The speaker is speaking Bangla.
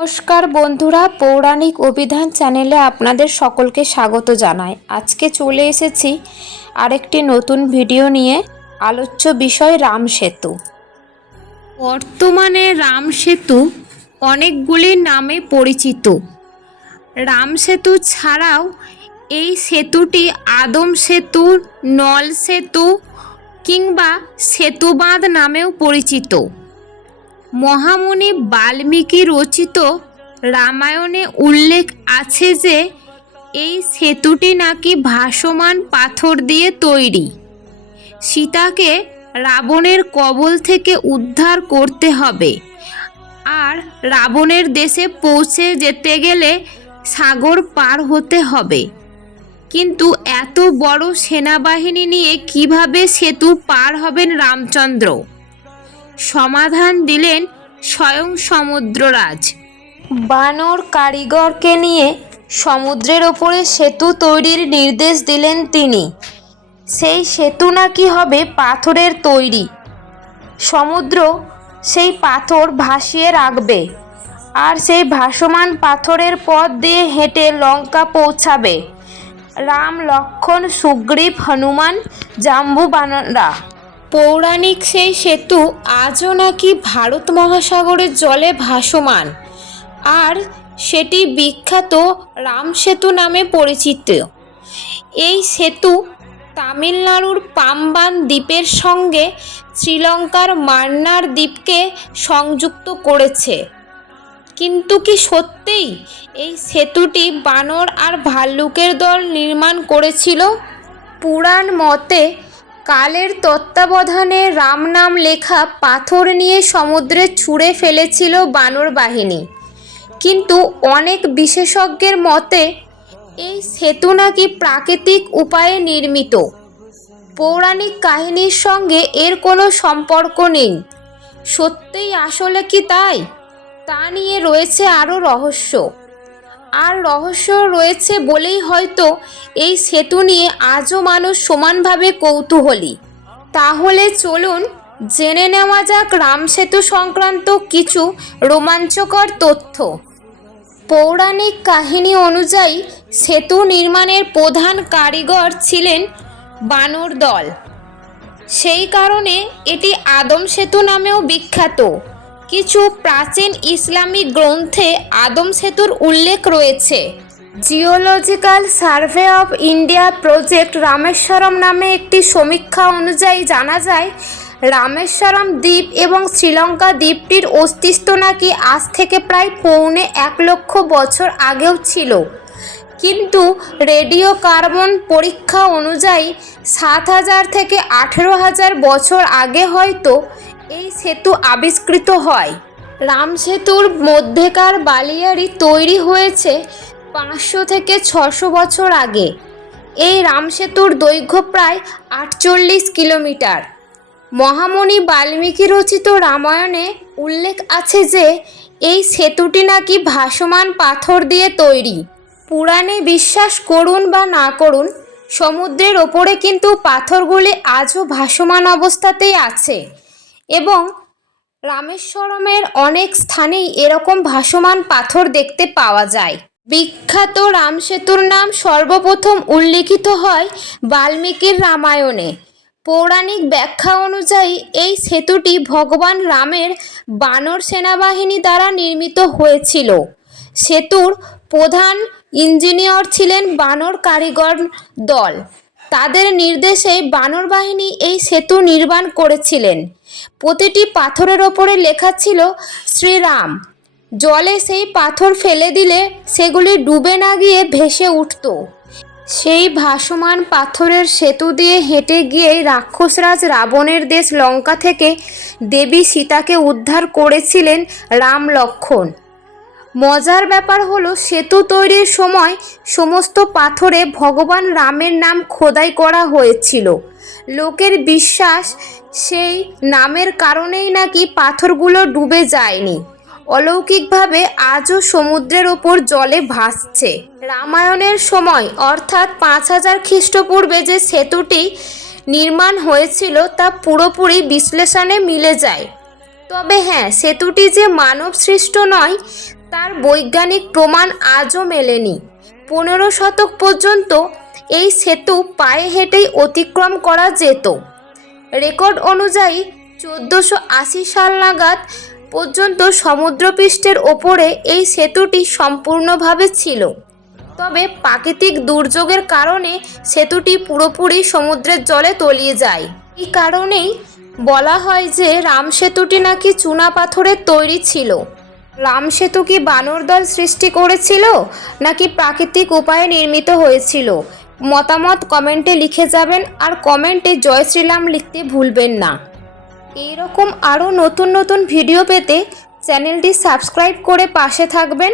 নমস্কার বন্ধুরা, পৌরাণিক অভিধান চ্যানেলে আপনাদের সকলকে স্বাগত জানাই। আজকে চলে এসেছি আরেকটি নতুন ভিডিও নিয়ে, আলোচ্য বিষয় রাম সেতু। বর্তমানে রাম সেতু অনেকগুলি নামে পরিচিত। রাম সেতু ছাড়াও এই সেতুটি আদম সেতু, নল সেতু কিংবা সেতুবাঁধ নামেও পরিচিত। মহামুনি বাল্মীকি রচিত রামায়ণে উল্লেখ আছে যে, এই সেতুটি নাকি ভাসমান পাথর দিয়ে তৈরি। সীতাকে রাবণের কবল থেকে উদ্ধার করতে হবে। আর রাবণের দেশে পৌঁছে যেতে গেলে সাগর পার হতে হবে। কিন্তু এত বড় সেনাবাহিনী নিয়ে কীভাবে সেতু পার হবেন রামচন্দ্র? সমাধান দিলেন স্বয়ং সমুদ্ররাজ। বানর কারিগরকে নিয়ে সমুদ্রের ওপরে সেতু তৈরির নির্দেশ দিলেন তিনি। সেই সেতু নাকি হবে পাথরের তৈরি। সমুদ্র সেই পাথর ভাসিয়ে রাখবে আর সেই ভাসমান পাথরের পথ দিয়ে হেঁটে লঙ্কা পৌঁছাবে। রাম, লক্ষণ, সুগ্রীব, হনুমান, জাম্বু বানরা পৌরাণিক সেই সেতু আজও নাকি ভারত মহাসাগরের জলে ভাসমান। আর সেটি বিখ্যাত রাম সেতু নামে পরিচিত। এই সেতু তামিলনাড়ুর পাম্বান দ্বীপের সঙ্গে শ্রীলঙ্কার মান্নার দ্বীপকে সংযুক্ত করেছে। কিন্তু কি সত্যিই এই সেতুটি বানর আর ভাল্লুকের দল নির্মাণ করেছিল? পুরাণ মতে কালের তত্ত্বাবধানে রাম নাম লেখা পাথর নিয়ে সমুদ্রে ছুঁড়ে ফেলেছিল বানর বাহিনী। কিন্তু অনেক বিশেষজ্ঞের মতে, এই সেতু নাকি প্রাকৃতিক উপায়ে নির্মিত। পৌরাণিক কাহিনীর সঙ্গে এর কোনো সম্পর্ক নেই। সত্যিই আসলে কি তাই? তা নিয়ে রয়েছে আরও রহস্য। আর রহস্য রয়েছে বলেই হয়তো এই সেতু নিয়ে আজও মানুষ সমানভাবে কৌতূহলী। তাহলে চলুন জেনে নেওয়া যাক রাম সেতু সংক্রান্ত কিছু রোমাঞ্চকর তথ্য। পৌরাণিক কাহিনী অনুযায়ী সেতু নির্মাণের প্রধান কারিগর ছিলেন বানর দল। সেই কারণে এটি আদম সেতু নামেও বিখ্যাত। কিছু প্রাচীন ইসলামিক গ্রন্থে আদম সেতুর উল্লেখ রয়েছে। Geological survey of India project Rameswaram নামে একটি সমীক্ষা অনুযায়ী জানা যায়, রামেশ্বরম দ্বীপ এবং শ্রীলঙ্কা দ্বীপটির অস্তিত্ব নাকি আজ থেকে প্রায় পৌনে এক লক্ষ বছর আগেও ছিল। কিন্তু রেডিও কার্বন পরীক্ষা অনুযায়ী সাত হাজার থেকে আঠেরো হাজার বছর আগে হয়তো এই সেতু আবিষ্কৃত হয়। রাম সেতুর মধ্যেকার বালিয়াড়ি তৈরি হয়েছে পাঁচশো থেকে ছশো বছর আগে। এই রাম সেতুর দৈর্ঘ্য প্রায় আটচল্লিশ কিলোমিটার। মহামণি বাল্মীকি রচিত রামায়ণে উল্লেখ আছে যে, এই সেতুটি নাকি ভাসমান পাথর দিয়ে তৈরি। পুরাণে বিশ্বাস করুন বা না করুন, সমুদ্রের ওপরে কিন্তু পাথরগুলি আজও ভাসমান অবস্থাতেই আছে। এবং রামেশ্বরমের অনেক স্থানেই এরকম ভাসমান পাথর দেখতে পাওয়া যায়। বিখ্যাত রাম সেতুর নাম সর্বপ্রথম উল্লিখিত হয় বাল্মীকির রামায়ণে। পৌরাণিক ব্যাখ্যা অনুযায়ী এই সেতুটি ভগবান রামের বানর সেনাবাহিনী দ্বারা নির্মিত হয়েছিল। সেতুর প্রধান ইঞ্জিনিয়র ছিলেন বানর কারিগর দল। তাদের নির্দেশে বানর বাহিনী এই সেতু নির্মাণ করেছিলেন। প্রতিটি পাথরের ওপরে লেখা ছিল, শ্রীরাম। জলে সেই পাথর ফেলে দিলে সেগুলি ডুবে না গিয়ে ভেসে উঠত। সেই ভাসমান পাথরের সেতু দিয়ে হেঁটে গিয়ে রাক্ষসরাজ রাবণের দেশ লঙ্কা থেকে দেবী সীতাকে উদ্ধার করেছিলেন রাম লক্ষণ মজার ব্যাপার হলো, সেতু তৈরির সময় সমস্ত পাথরে ভগবান রামের নাম খোদাই করা হয়েছিল। লোকের বিশ্বাস সেই নামের কারণেই নাকি পাথরগুলো ডুবে যায়নি। অলৌকিকভাবে আজও সমুদ্রের ওপর জলে ভাসছে। রামায়ণের সময়, অর্থাৎ পাঁচ হাজার খ্রিস্টপূর্বে যে সেতুটি নির্মাণ হয়েছিল, তা পুরোপুরি বিশ্লেষণে মিলে যায়। তবে হ্যাঁ সেতুটি যে মানব সৃষ্ট নয় তার বৈজ্ঞানিক প্রমাণ আজও মেলেনি। পনেরো শতক পর্যন্ত এই সেতু পায়ে হেঁটেই অতিক্রম করা যেত। রেকর্ড অনুযায়ী চোদ্দোশো আশি সাল নাগাদ পর্যন্ত সমুদ্রপৃষ্ঠের ওপরে এই সেতুটি সম্পূর্ণভাবে ছিল। তবে প্রাকৃতিক দুর্যোগের কারণে সেতুটি পুরোপুরি সমুদ্রের জলে তলিয়ে যায়। এই কারণেই বলা হয় যে রাম সেতুটি নাকি চুনা পাথরের তৈরি ছিল। রাম সেতু কি বানর দল সৃষ্টি করেছিল, নাকি প্রাকৃতিক উপায়ে নির্মিত হয়েছিল? মতামত কমেন্টে লিখে যাবেন আর কমেন্টে জয় শ্রীরাম লিখতে ভুলবেন না। এইরকম আরও নতুন নতুন ভিডিও পেতে চ্যানেলটি সাবস্ক্রাইব করে পাশে থাকবেন।